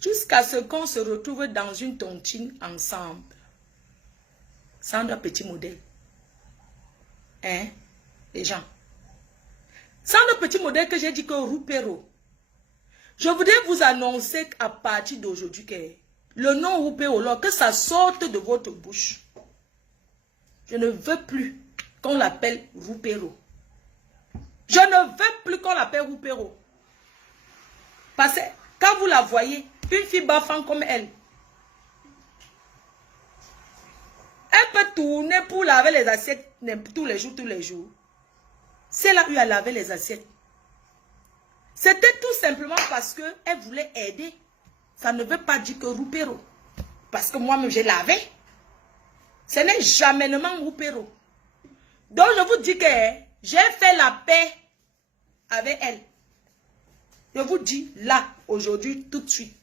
Jusqu'à ce qu'on se retrouve dans une tontine ensemble. Sandra Petit Modèle. Hein? Les gens. Sandra Petit Modèle que j'ai dit que Roupero. Je voudrais vous annoncer qu'à partir d'aujourd'hui, que le nom Roupero, que ça sorte de votre bouche. Je ne veux plus qu'on l'appelle Roupero. Je ne veux plus qu'on l'appelle Roupero. Parce que quand vous la voyez, une fille baffant comme elle, elle peut tourner pour laver les assiettes tous les jours. C'est là où elle lavait les assiettes. C'était tout simplement parce qu'elle voulait aider. Ça ne veut pas dire que Roupero. Parce que moi-même, j'ai lavé. Ce n'est jamais Roupero. Donc, je vous dis que j'ai fait la paix avec elle. Je vous dis, là, aujourd'hui, tout de suite.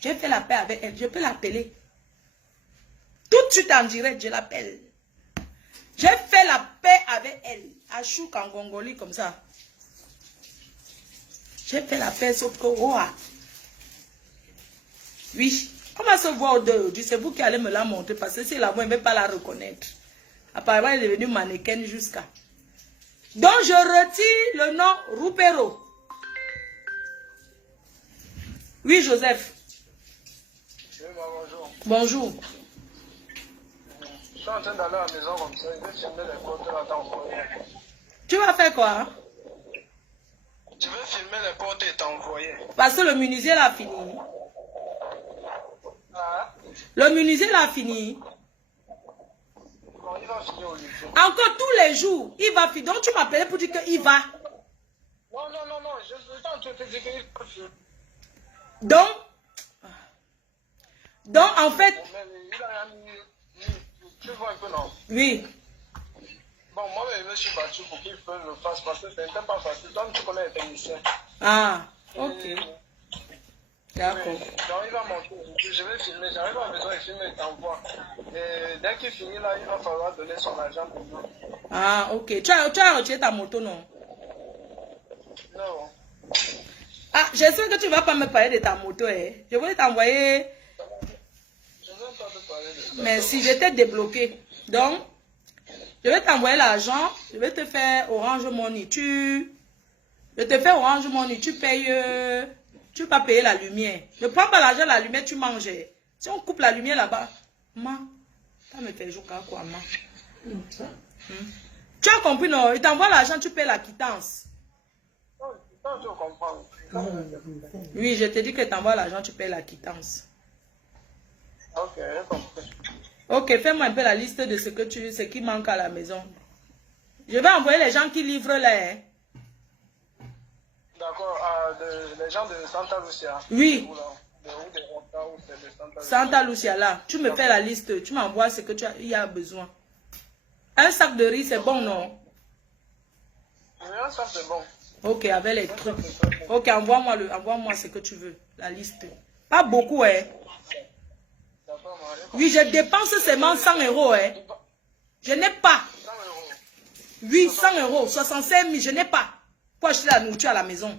J'ai fait la paix avec elle. Je peux l'appeler. Tout de suite en direct, je l'appelle. J'ai fait la paix avec elle. À Chouk en Gongoli, comme ça. J'ai fait la paix, sauf que... Oh, ah. Oui. On va se voir aujourd'hui. C'est vous qui allez me la montrer. Parce que si la voix, je ne vais pas la reconnaître. Apparemment, elle est devenue mannequin jusqu'à... Donc, je retire le nom Roupero. Oui, Joseph. Oui, bonjour. Bonjour. Je suis en train d'aller à la maison comme ça. Je vais filmer les portes là t'envoyer. Tu vas faire quoi? Je vais filmer les portes et t'envoyer. Parce que le menuisier l'a fini. Ah? Le menuisier l'a fini. Bon, il va finir au lycée. Encore tous les jours, il va finir. Donc tu m'appelais pour dire qu'il va. Non, non, non, non. Je suis en train de te dire qu'il va finir. Donc en fait, Mais il a mis... Tu vois un peu, non? oui. Bon, moi, je me suis battu pour qu'il le fasse parce que ce n'était pas facile. Donc, tu connais les techniciens. Ah, ok. D'accord. Donc, il va monter. Je vais filmer. J'arrive à la maison et filmer et t'envoie. Et dès qu'il finit là, il va falloir donner son argent pour nous. Ah, ok. Tu as retiré ta moto, non? Non. Ah, j'espère que tu ne vas pas me parler de ta moto. Hein. Je voulais t'envoyer... Je ne veux pas te parler de ça. Mais si j'étais débloqué. Donc, je vais t'envoyer l'argent. Je vais te faire Orange Money. Je te fais Orange Money. Tu payes... tu vas payer la lumière. Ne prends pas l'argent, la lumière, tu manges. Si on coupe la lumière là-bas... Ma, ça me fait jouer quoi, ma. Tu as compris, non? Il t'envoie l'argent, tu payes la quittance. Non, tu comprends. Oui, je te dis que tu envoies l'argent, tu payes la quittance. Ok, j'ai compris. Ok, fais-moi un peu la liste de ce qui manque à la maison. Je vais envoyer les gens qui livrent là. Hein. D'accord, les gens de Santa Lucia. Oui. De Santa Lucia là. Tu me fais la liste, tu m'envoies ce que il y a besoin. Un sac de riz, c'est bon, non? Oui, un sac, c'est bon. Ok, avec les trucs. Ok, envoie-moi ce que tu veux, la liste. Pas beaucoup, hein. Oui, je dépense seulement 100 €, hein. Je n'ai pas. 100 euros. Oui, 100 €, 65 000, je n'ai pas. Pour acheter la nourriture à la maison.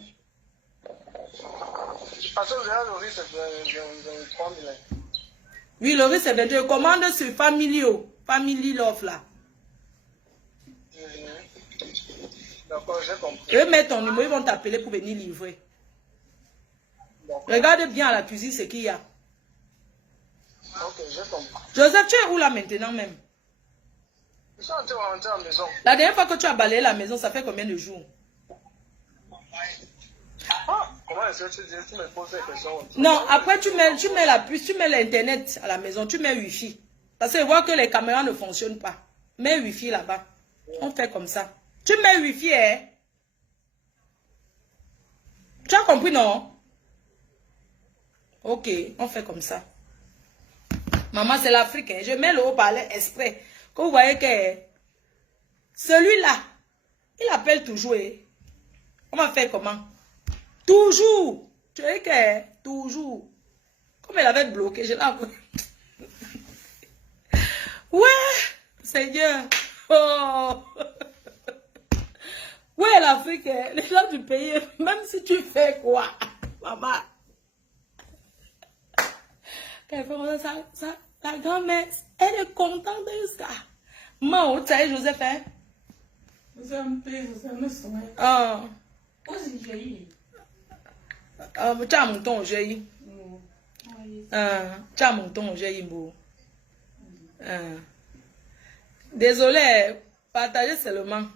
Parce que le riz, c'est 23 000. Oui, le riz, c'est 22. Je commande sur Family Love, là. D'accord, j'ai compris. Je vais mettre ton numéro, ils vont t'appeler pour venir livrer. Regarde bien à la cuisine ce qu'il y a. Ok, j'ai compris. Joseph, tu es où là maintenant même? Je suis en train de rentrer à la maison. La dernière fois que tu as balayé la maison, ça fait combien de jours? Ah, comment est-ce que tu dis? Tu me poses des questions. Non, après tu mets la puce, tu mets l'internet à la maison, tu mets Wi-Fi. Parce que je vois que les caméras ne fonctionnent pas. Mets Wi-Fi là-bas. On fait comme ça. Tu mets Wi-Fi, hein? Tu as compris, non? Ok, on fait comme ça. Maman, c'est l'Afrique. Hein? Je mets le haut-parleur exprès. Que vous voyez que celui-là, il appelle toujours. Hein? On va faire comment? Toujours. Tu vois que toujours. Comme elle avait bloqué, je l'ai... Ouais, Seigneur. Oh. Ouais, l'Afrique, les gens du pays, même si tu fais quoi, maman. La grand-mère, elle est contente de ça. Maman, tu sais, Joseph, hein? Vous avez un peu, vous avez un soin. Ah. Où est-ce que j'ai? Tu as mon ton, j'ai eu. Tu as mon ton, j'ai eu, beau. Désolé, partagez seulement.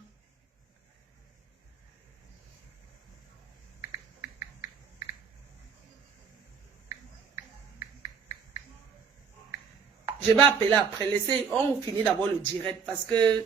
Je vais appeler après. Laissez, on finit d'abord le direct parce que...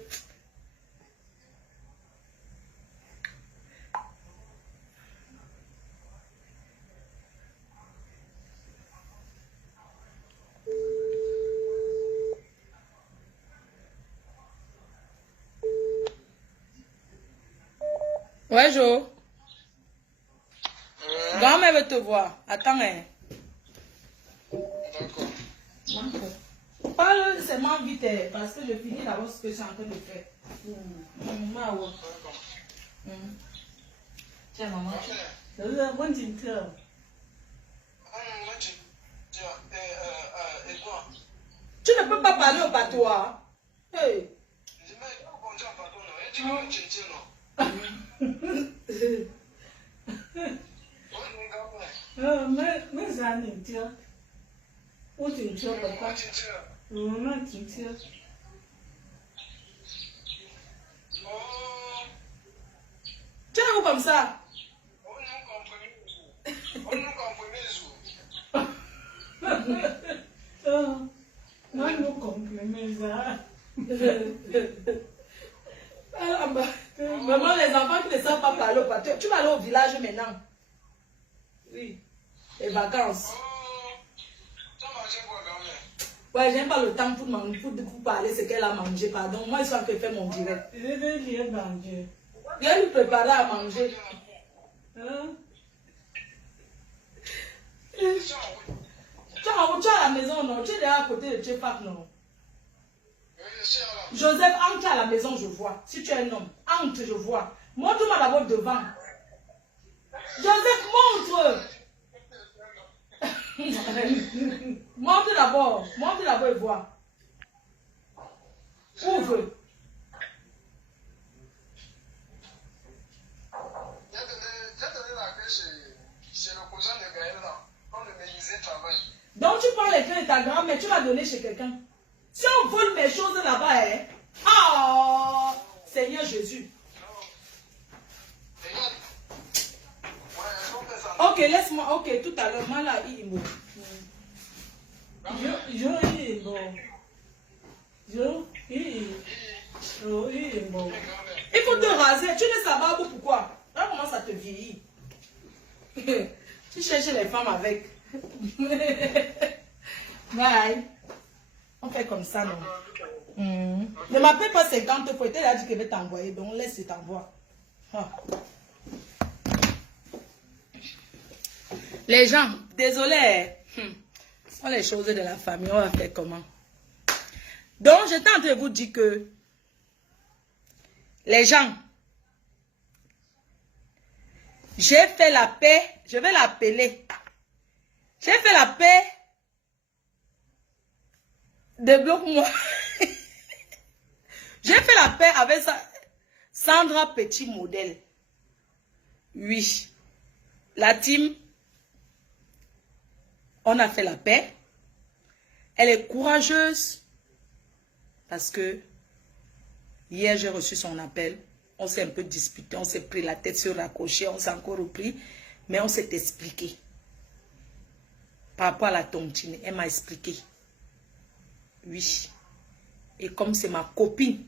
Ouais, Jo. Grand-mère veut te voir. Attends, hein. D'accord. Parle seulement vite, parce que je finis d'abord ce que je suis en train de faire. Tiens, maman. Et quoi? Tu ne peux pas parler au patois. Hey. Tu es où comme ça? Maman, les enfants qui ne savent pas parler au patois. Tu vas aller au village maintenant. Oui. Les vacances. Ouais, j'aime pas le temps pour parler ce qu'elle a mangé. Pardon, moi, je suis en train de faire mon direct. Je vais lui préparer à manger. Tu es à la maison, non? Tu es déjà à côté de Tchepak, non? Joseph, entre à la maison, je vois. Si tu es un homme, entre, je vois. Montre-moi d'abord devant. Joseph, montre! Montre d'abord et vois. Ouvre. Donc tu prends les clés de ta grand-mère, tu vas donner chez quelqu'un. Si on vole mes choses là-bas, hein? Oh, Seigneur Jésus. Ok, laisse-moi. Ok, tout à l'heure, moi là, il est bon. Il faut te raser. Tu ne sais pas pourquoi. Là, comment ça te vieillit? Tu cherches les femmes avec. Bye. On fait comme ça, non? Ne m'appelle pas 50 fois. Elle a dit qu'elle va t'envoyer. Donc, laisse, je t'envoie. Ah. Les gens, désolé. Ce sont les choses de la famille. On va faire comment? Donc, j'étais en train de vous dire que les gens, j'ai fait la paix. Je vais l'appeler. J'ai fait la paix. Débloque-moi. J'ai fait la paix avec Sandra Petit Modèle. Oui. La team, on a fait la paix. Elle est courageuse. Parce que hier, j'ai reçu son appel. On s'est un peu disputé. On s'est pris la tête sur la cochée. On s'est encore repris. Mais on s'est expliqué. Par rapport à la tontine, elle m'a expliqué. Oui. Et comme c'est ma copine,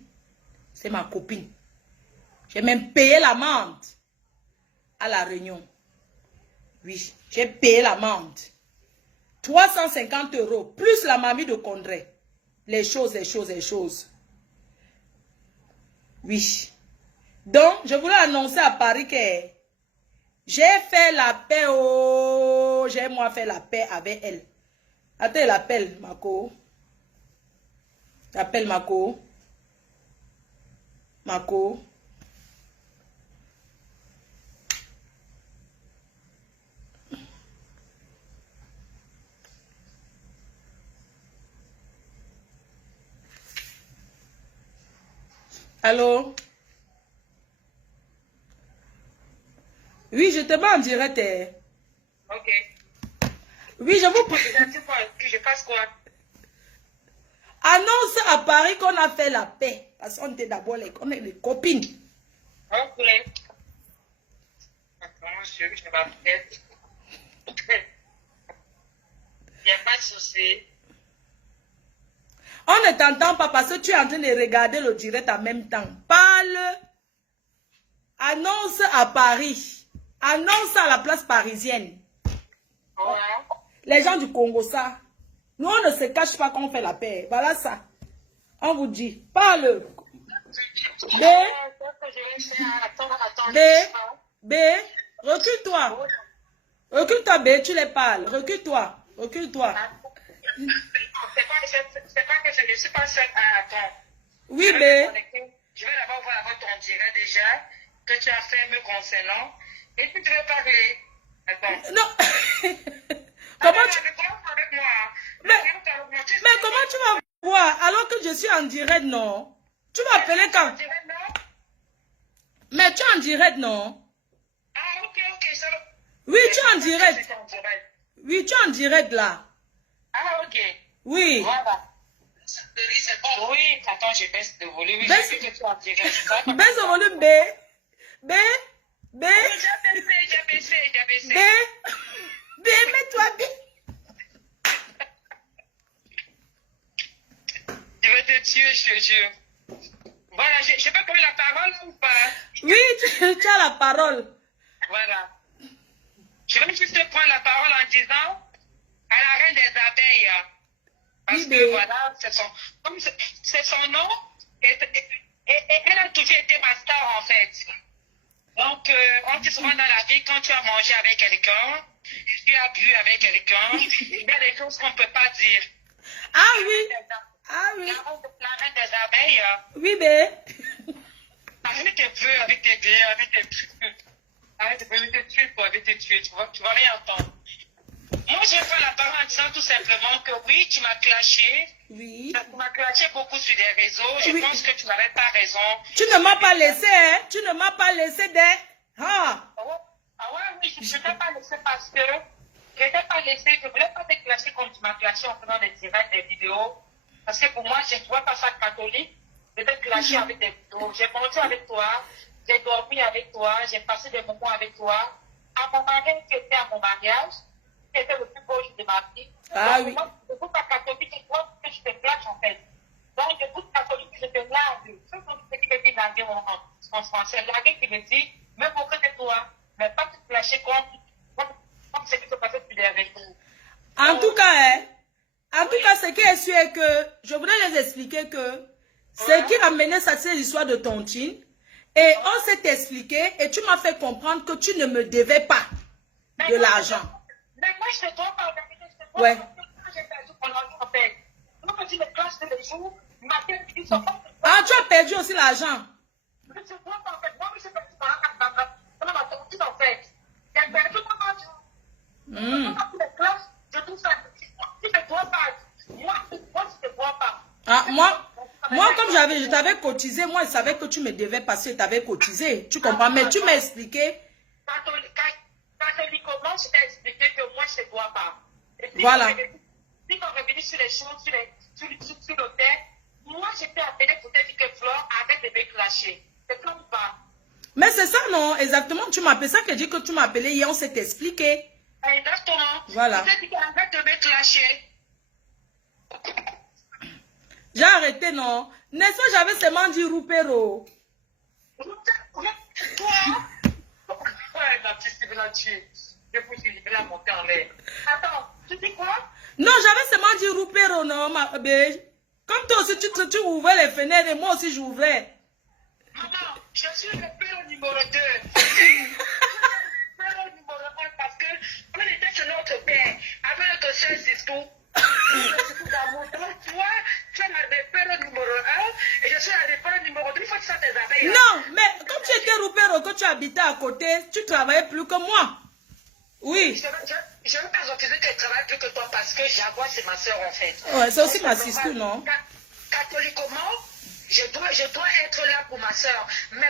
j'ai même payé l'amende à la réunion. Oui, j'ai payé l'amende. 350 € plus la mamie de Condré. Les choses. Oui. Donc, je voulais annoncer à Paris que j'ai fait la paix. Oh, j'ai moi fait la paix avec elle. Attends, elle appelle Mako. Appelle Mako. Mako. Allô? Oui, je te mets en direct. Ok. Oui, je vous... Je fasse quoi? Annonce à Paris qu'on a fait la paix. Parce qu'on était d'abord on est les copines. Ok. Attends, je m'appelle. Il n'y a pas de souci. On ne t'entend pas parce que tu es en train de regarder le direct en même temps. Parle. Annonce à Paris. Annonce à la place parisienne. Ouais. Les gens du Congo, ça. Nous, on ne se cache pas qu'on fait la paix. Voilà ça. On vous dit. Parle. B. B. Recule-toi. Recule-toi, B, tu les parles. Recule-toi. Recule-toi. C'est pas que je ne suis pas seule à attendre. Oui, Je B. vais d'abord voir ton direct déjà, que tu as fait me concernant. Et puis tu veux parler. Attends. Non. Comment tu... Commence avec moi. Mais comment tu vas voir alors que je suis en direct, non? Tu vas appeler quand? Mais tu es en direct, non? Ah, ok. Oui, tu es en direct. Oui, tu es en direct là. Ah, ok. Oui. Voilà. Oui, attends, je baisse le volume. Oui, Baisse- je sais que tu es en direct. Baisse le volume, B. B. B. J'ai baissé. B. B, mets-toi B. Je vais te tuer, je te jure. Voilà, je peux prendre la parole ou pas? Oui, tu as la parole. Voilà. Je vais juste prendre la parole en disant à la reine des abeilles. Parce Oui, que mais- voilà, comme c'est son nom, et elle a toujours été ma star en fait. Donc, on dit souvent dans la vie, quand tu as mangé avec quelqu'un, tu as bu avec quelqu'un, il y a des choses qu'on ne peut pas dire. Ah oui. Ah oui. La reine des abeilles, Oui, B. avec tes vœux, avec tes billets, avec tes trucs. Arrête de te tuer, toi, avec tes tuer, tu vas rien entendre. Moi, je vais faire la parole en disant tout simplement que oui, tu m'as clashé. Oui. Tu m'as clashé beaucoup sur les réseaux. Je Oui. pense que tu n'avais pas raison. Tu ne m'as pas laissé, hein? Tu ne m'as pas laissé des... Ah. Ah ouais, oui, je ne t'ai pas laissé parce que je t'ai pas laissé, je ne voulais pas te clasher comme tu m'as clashé en faisant des directs, des vidéos. Parce que pour moi, je ne vois pas ça catholique de te clasher avec des vidéos. J'ai mangé avec toi, j'ai dormi avec toi, j'ai passé des moments avec toi. À mon mariage, tu étais à mon mariage, c'était le plus beau jour de ma vie. Ah Donc, oui. moi, je ne vois pas catholique, je vois que je te clash en fait. Donc, je trouve catholique, je te largue. C'est ce qui me dit larguer en français. Larguer qui me dit, même auprès de toi, mais pas te clasher comme ce qui se passait sur les réseaux. En tout cas, hein? En tout cas, ce qui est sûr est que je voudrais les expliquer que ce qui a mené ça, c'est l'histoire de tontine. Et on s'est expliqué et tu m'as fait comprendre que tu ne me devais pas de l'argent. Mais moi, je te dois pas. Ouais. J'ai perdu mon argent en fait. Moi, quand je me classe tous les jours, ma tête, ils sont pas. Ah, tu as perdu aussi l'argent. Je te dois pas en fait. Moi, je suis perdu mon argent. Ça m'a tontine en fait. J'ai perdu mon argent. Quand tu me classes, je trouve ça. Tu ne dois pas. Moi, je ne dois pas. Ah, moi, comme je t'avais cotisé, moi, je savais que tu me devais parce que tu avais cotisé. Tu comprends? Mais tu m'as expliqué. Catholiquement, je t'ai expliqué que moi, je ne dois pas. Et puis, Voilà. Si on revenu sur les choses, sur l'hôtel, moi, j'étais appelée pour te dire que Flore arrête de me clasher. C'est comme ou pas? Mais c'est ça, non? Exactement. Tu m'as appelé ça que j'ai dit que tu m'as appelé hier, on s'est expliqué. Exactement. Voilà. Je t'ai dit qu'arrête de me clasher. J'ai arrêté, non? N'est-ce pas, j'avais seulement dit Roupero. Toi? Ouais, ma petite Siblantier. Je vous dis, il a monté en l'air. Attends, tu dis quoi? Non, j'avais seulement dit Roupero, non, ma bébé. Comme toi aussi, tu ouvrais les fenêtres et moi aussi, j'ouvrais. Maman, je suis le père numéro 2. Le numéro 1 parce que on était chez notre père avec notre seul discours. Donc, toi, tu es le père numéro 1 et je suis le père numéro 2. Il faut que tu sois tes abeilles. Non, mais comme tu étais Roupero, que tu habitais à côté, tu travaillais plus que moi. Oui. Je ne veux pas refuser qu'elle travaille plus que toi parce que Jaguar, c'est ma soeur en fait. Ouais, c'est aussi ma sister, non? Catholiquement, je dois être là pour ma soeur. Mais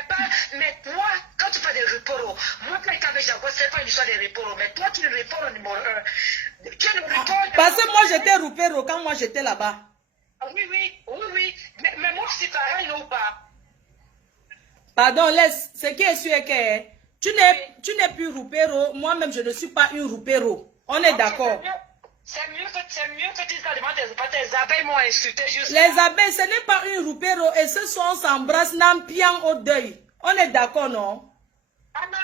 toi, quand tu fais des repos, moi, quand j'étais avec Jaguar, c'est pas une histoire de repos. Mais toi, tu es le repos numéro 1. Tu es le repos. Parce que moi, j'étais Roupero quand moi, j'étais là-bas. Oui. Mais moi, c'est pareil ou pas? Pardon, laisse. Ce qui est sûr est que tu n'es plus Roupero. Moi-même, je ne suis pas une Roupero. On est d'accord. C'est mieux que tu dises devant tes abeilles m'ont insulté juste. Les abeilles, ce n'est pas une Roupero. Et ce soir, on s'embrasse, n'ampiant au deuil. On est d'accord, non? Ah non,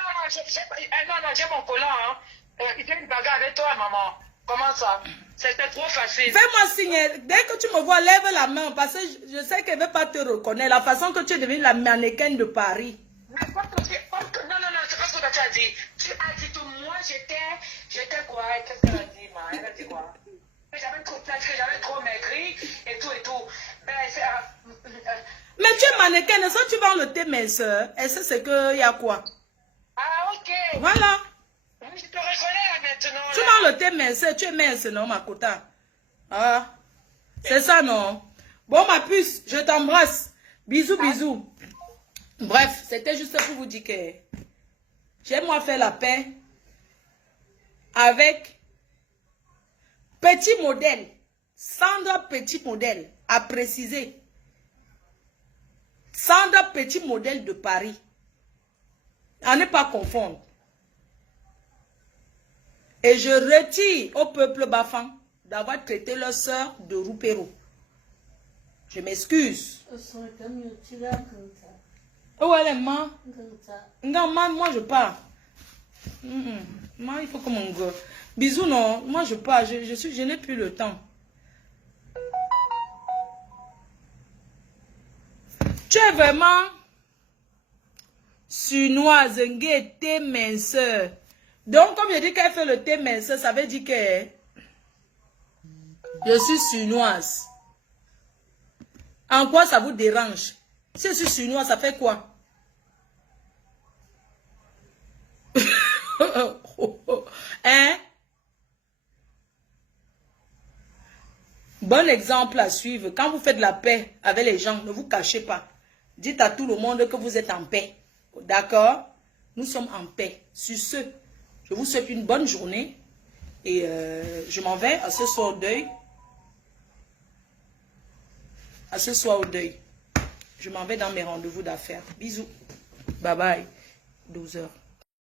j'ai mon collant. Hein. Il fait une bagarre avec toi, maman. Comment ça? C'était trop facile. Fais-moi signe. Dès que tu me vois, lève la main. Parce que je sais qu'elle ne veut pas te reconnaître. La façon que tu es devenue la mannequin de Paris. Mais non, c'est pas ce que tu as dit. Tu as dit que moi, moi, j'étais quoi? Qu'est-ce qu'elle a dit, ma? Elle a dit quoi? Que j'avais trop plaisir, que j'avais trop maigri et tout et tout. Ben, c'est... Mais tu es mannequin, est-ce que tu vends le thé minceur? Est-ce que c'est qu'il y a quoi? Ah, ok. Voilà. Oui, je te reconnais là maintenant. Tu vends le thé minceur, tu es mince, non, ma quota? Ah, c'est ça, non? Bon, ma puce, je t'embrasse. Bisous, bisous. Bref, c'était juste pour vous dire que j'aime moi faire la paix avec petit modèle. Sandra Petit Modèle, à préciser. Sandra Petit Modèle de Paris. À ne pas confondre. Et je retire au peuple bafan d'avoir traité leur sœur de roupéro. Je m'excuse. Oh, elle est ma. Non, moi je pars. Moi, il faut que mon gars. Bisous, non. Moi je pars. Je n'ai plus le temps. Tu es vraiment sunoise, thé minceur. Donc, comme je dis qu'elle fait le thé minceur, ça veut dire que je suis sunoise. En quoi ça vous dérange? Si je suis sunoise, ça fait quoi? Hein? Bon exemple à suivre. Quand vous faites la paix avec les gens, ne vous cachez pas. Dites à tout le monde que vous êtes en paix. D'accord? Nous sommes en paix. Sur ce, je vous souhaite une bonne journée. Et je m'en vais à ce soir au deuil. À ce soir au deuil. Je m'en vais dans mes rendez-vous d'affaires. Bisous. Bye bye. 12 heures.